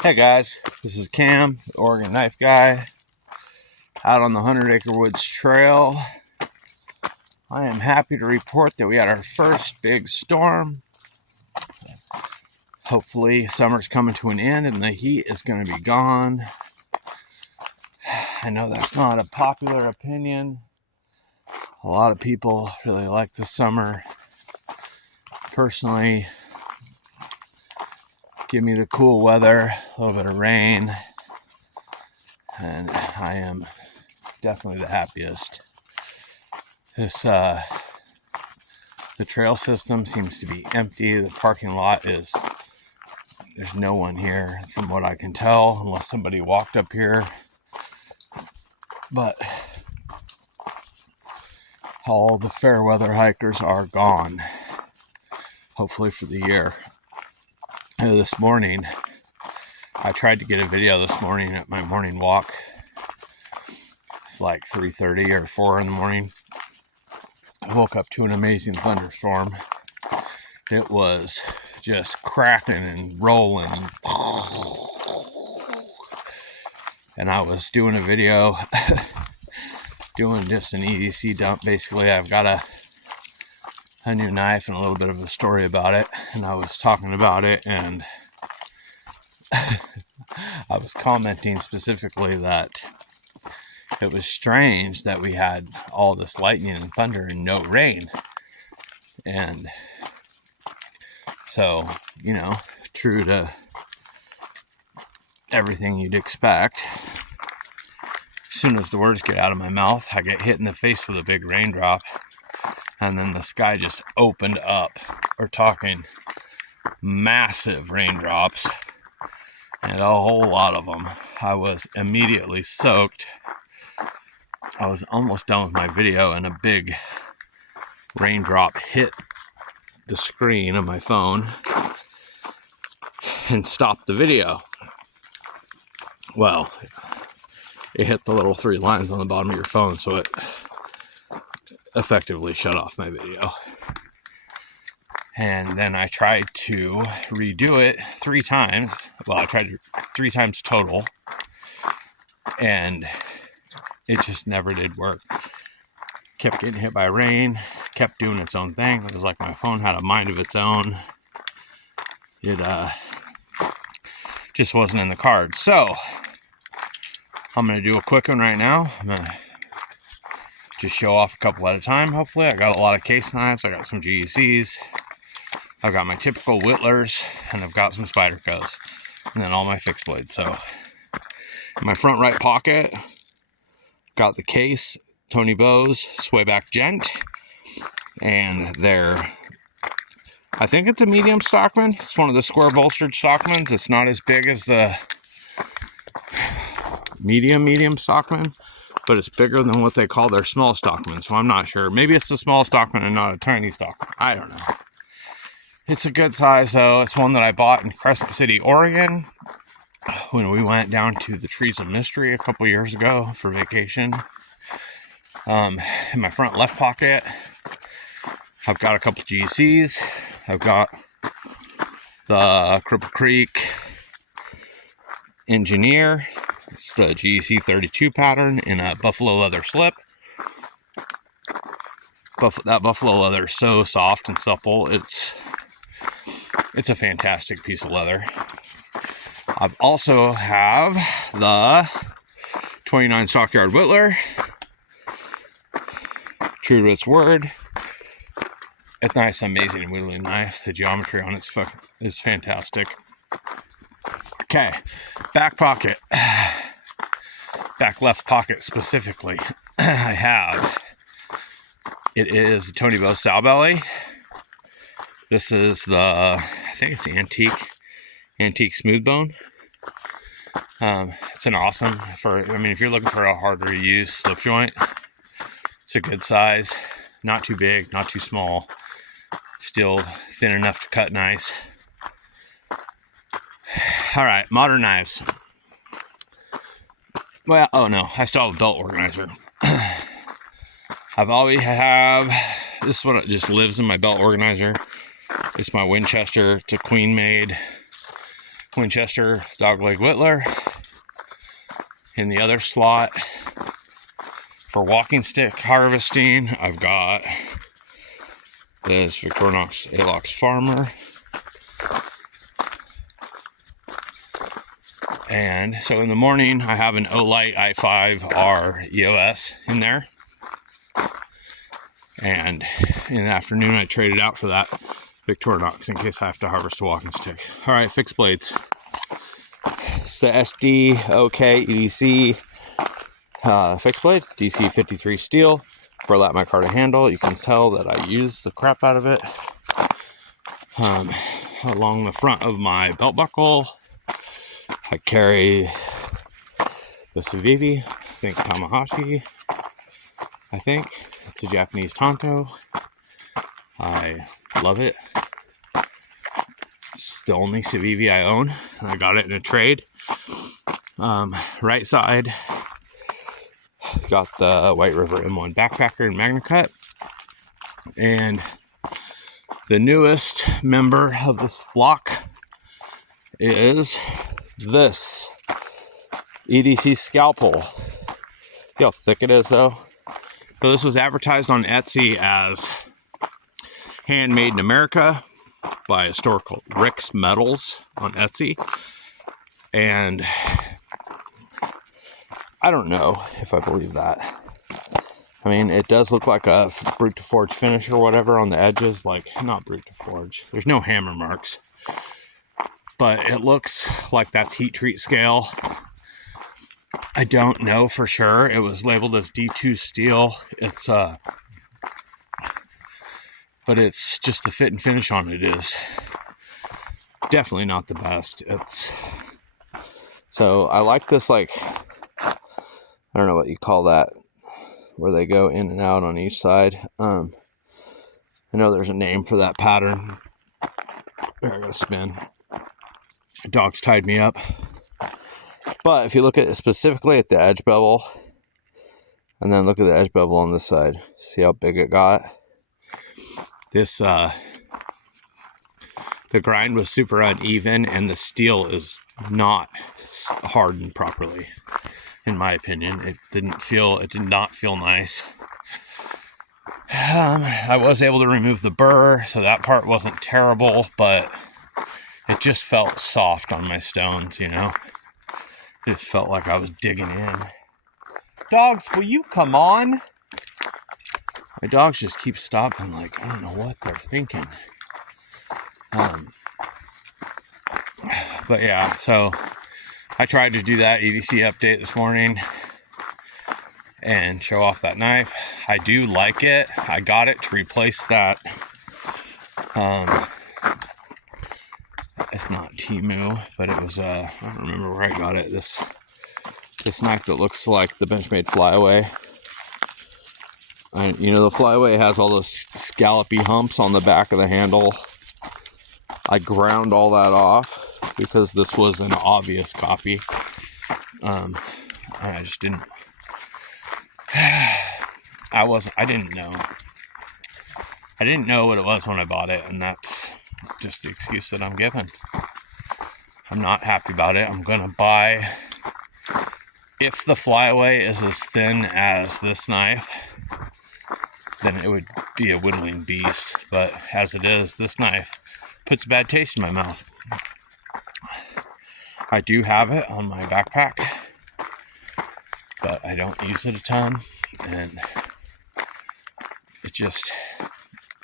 Hey guys, this is Cam, the Oregon Knife Guy, out on the 100 Acre Woods Trail. I am happy to report that we had our first big storm. Hopefully summer's coming to an end and the heat is going to be gone. I know that's not a popular opinion. A lot of people really like the summer. Personally, give me the cool weather, a little bit of rain, and I am definitely the happiest. The trail system seems to be empty. The parking lot there's no one here from what I can tell, unless somebody walked up here. But all the fair weather hikers are gone, hopefully for the year. This morning, I tried to get a video this morning at my morning walk. It's like 3:30 or 4 in the morning. I woke up to an amazing thunderstorm. It was just cracking and rolling. And I was doing a video, doing just an EDC dump. Basically, I've got a new knife and a little bit of a story about it. And I was talking about it, and I was commenting specifically that it was strange that we had all this lightning and thunder and no rain. And so, true to everything you'd expect, as soon as the words get out of my mouth, I get hit in the face with a big raindrop, and then the sky just opened up. We're talking massive raindrops, and a whole lot of them. I was immediately soaked. I was almost done with my video, and a big raindrop hit the screen of my phone and stopped the video. Well, it hit the little 3 lines on the bottom of your phone, so it effectively shut off my video. And then I tried to redo it 3 times. Well, I tried 3 times total, and it just never did work. Kept getting hit by rain, kept doing its own thing. It was like my phone had a mind of its own. It just wasn't in the cards. So I'm going to do a quick one right now. I'm going to just show off a couple at a time, hopefully. I got a lot of case knives. I got some GECs. I've got my typical Whittlers, and I've got some Spydercos, and then all my fixed blades. So in my front right pocket, got the case, Tony Bow's Swayback Gent, and I think it's a medium Stockman. It's one of the square bolstered Stockmans. It's not as big as the medium Stockman, but it's bigger than what they call their small Stockman, so I'm not sure. Maybe it's the small Stockman and not a tiny Stockman. I don't know. It's a good size, though. It's one that I bought in Crescent City, Oregon, when we went down to the Trees of Mystery a couple years ago for vacation. In my front left pocket, I've got a couple GCs. I've got the Cripple Creek Engineer. It's the GEC 32 pattern in a buffalo leather slip. That buffalo leather is so soft and supple. It's a fantastic piece of leather. I also have the 29 Stockyard Whittler. True to its word. It's nice, amazing whittling knife. The geometry on it is fantastic. Okay, back pocket. Back left pocket specifically. It is a Tony Bow Sow Belly. This is I think it's the antique smooth bone. It's an awesome if you're looking for a harder to use slip joint, it's a good size. Not too big, not too small. Still thin enough to cut nice. All right, modern knives. Well, oh no, I still have a belt organizer. I've always this is what just lives in my belt organizer. It's my Winchester. It's a queen made Winchester dogleg whittler. In the other slot for walking stick harvesting, I've got this Victorinox Alox Farmer. And so in the morning, I have an Olight i5R EOS in there. And in the afternoon, I traded out for that Victorinox in case I have to harvest a walking stick. All right, fixed blades. It's the SD OK EDC fixed blade. It's DC 53 steel. Burlap micarta handle. You can tell that I use the crap out of it. Along the front of my belt buckle, I carry the Civivi, I think Tamahashi, I think. It's a Japanese Tonto. I love it. It's the only Civivi I own. I got it in a trade. Right side, got the White River M1 Backpacker and Magna Cut. And the newest member of this flock is this EDC scalpel. See how thick it is though? So this was advertised on Etsy as handmade in America by a store called Rick's Metals on Etsy. And I don't know if I believe that. I mean, it does look like a brute to forge finish or whatever on the edges. Like, not brute to forge. There's no hammer marks. But it looks like that's heat treat scale. I don't know for sure. It was labeled as D2 steel. It's but it's just the fit and finish on it is definitely not the best. So I like this, like, I don't know what you call that, where they go in and out on each side. I know there's a name for that pattern. There, I gotta spin. The dog's tied me up. But if you look at it specifically at the edge bevel, and then look at the edge bevel on this side, see how big it got? This, the grind was super uneven, and the steel is not hardened properly, in my opinion. It did not feel nice. I was able to remove the burr, so that part wasn't terrible, but it just felt soft on my stones, you know? It just felt like I was digging in. Dogs, will you come on? My dogs just keep stopping, like, I don't know what they're thinking. But yeah, so I tried to do that EDC update this morning and show off that knife. I do like it. I got it to replace that. It's not Temu, but it was I don't remember where I got it. This knife that looks like the benchmade flyaway. And you know, the flyaway has all those scallopy humps on the back of the handle. I ground all that off because this was an obvious copy. I just didn't. I didn't know. I didn't know what it was when I bought it, and that's just the excuse that I'm given. I'm not happy about it. I'm gonna buy. If the flyaway is as thin as this knife, then it would be a whittling beast. But as it is, this knife puts a bad taste in my mouth. I do have it on my backpack, but I don't use it a ton, and it just,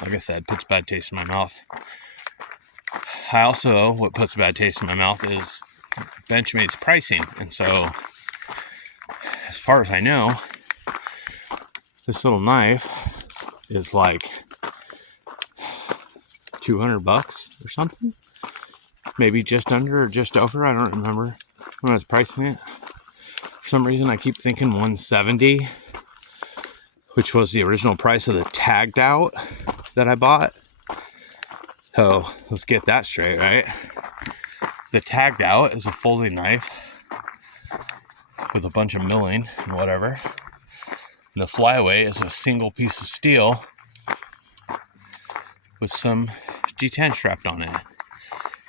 like I said, puts a bad taste in my mouth. What puts a bad taste in my mouth is Benchmade's pricing, and so as far as I know, this little knife is like $200 or something, maybe just under or just over. I don't remember when I was pricing it. For some reason, I keep thinking $170, which was the original price of the tagged out that I bought. So let's get that straight, right? The tagged out is a folding knife with a bunch of milling and whatever. And the flyaway is a single piece of steel with some G10 strapped on it.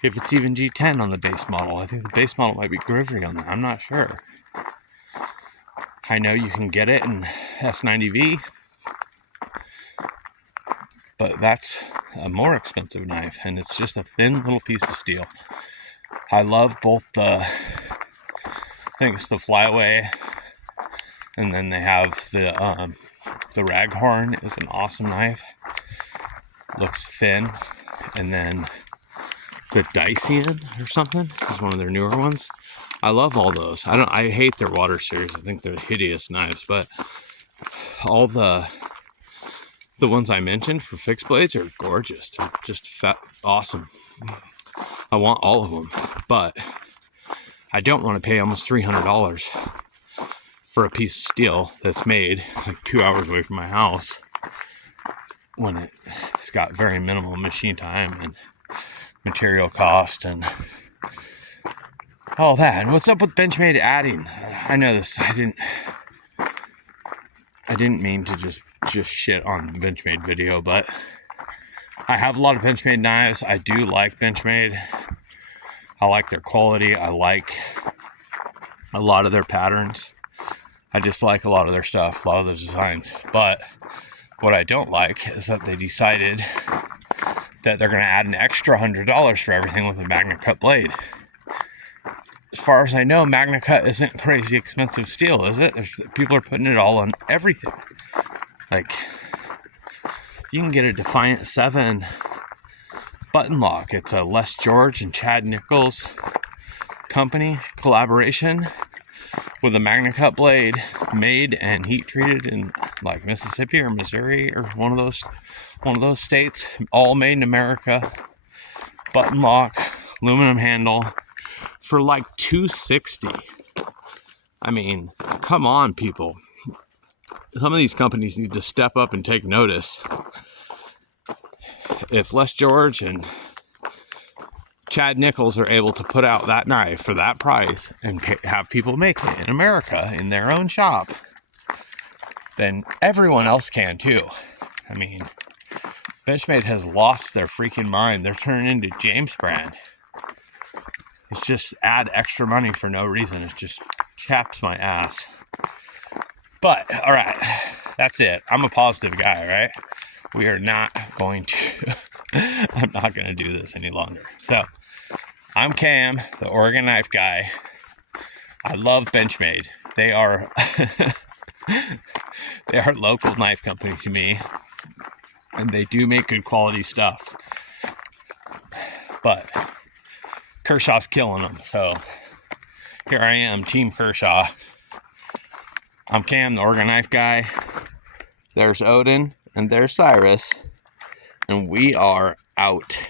if it's even G10 on the base model. I think the base model might be Grivery on that. I'm not sure. I know you can get it in S90V, but that's a more expensive knife, and it's just a thin little piece of steel. I love both I think it's the Flyaway, and then they have the Raghorn is an awesome knife. Looks thin, and then the Dacian or something is one of their newer ones. I love all those. I hate their water series. I think they're hideous knives, but all the ones I mentioned for fixed blades are gorgeous. They're just awesome. I want all of them, but I don't want to pay almost $300 for a piece of steel that's made like 2 hours away from my house when it's got very minimal machine time and material cost and all that. And what's up with benchmade adding? I know this. I didn't mean to just shit on benchmade video, but I have a lot of benchmade knives. I do like benchmade. I like their quality. I like a lot of their patterns. I just like a lot of their stuff, a lot of their designs. But what I don't like is that they decided that they're going to add an extra $100 for everything with a Magna Cut blade. As far as I know, Magna Cut isn't crazy expensive steel, is it? People are putting it all on everything. Like, you can get a Defiant 7 button lock. It's a Les George and Chad Nichols company collaboration with a Magna Cut blade made and heat treated in like Mississippi or Missouri or one of those states, all made in America. Button lock, aluminum handle for like $260. I mean, come on, people. Some of these companies need to step up and take notice. If Les George and Chad Nichols are able to put out that knife for that price and have people make it in America in their own shop, then everyone else can too. I mean, Benchmade has lost their freaking mind. They're turning into James Brand. It's just add extra money for no reason. It just chaps my ass. But, all right, that's it. I'm a positive guy, right? We are not going to, I'm not going to do this any longer. So, I'm Cam, the Oregon knife guy. I love Benchmade. They are, they are a local knife company to me, and they do make good quality stuff. But Kershaw's killing them, so here I am, Team Kershaw. I'm Cam, the Oregon knife guy. There's Odin, and there's Cyrus, and we are out.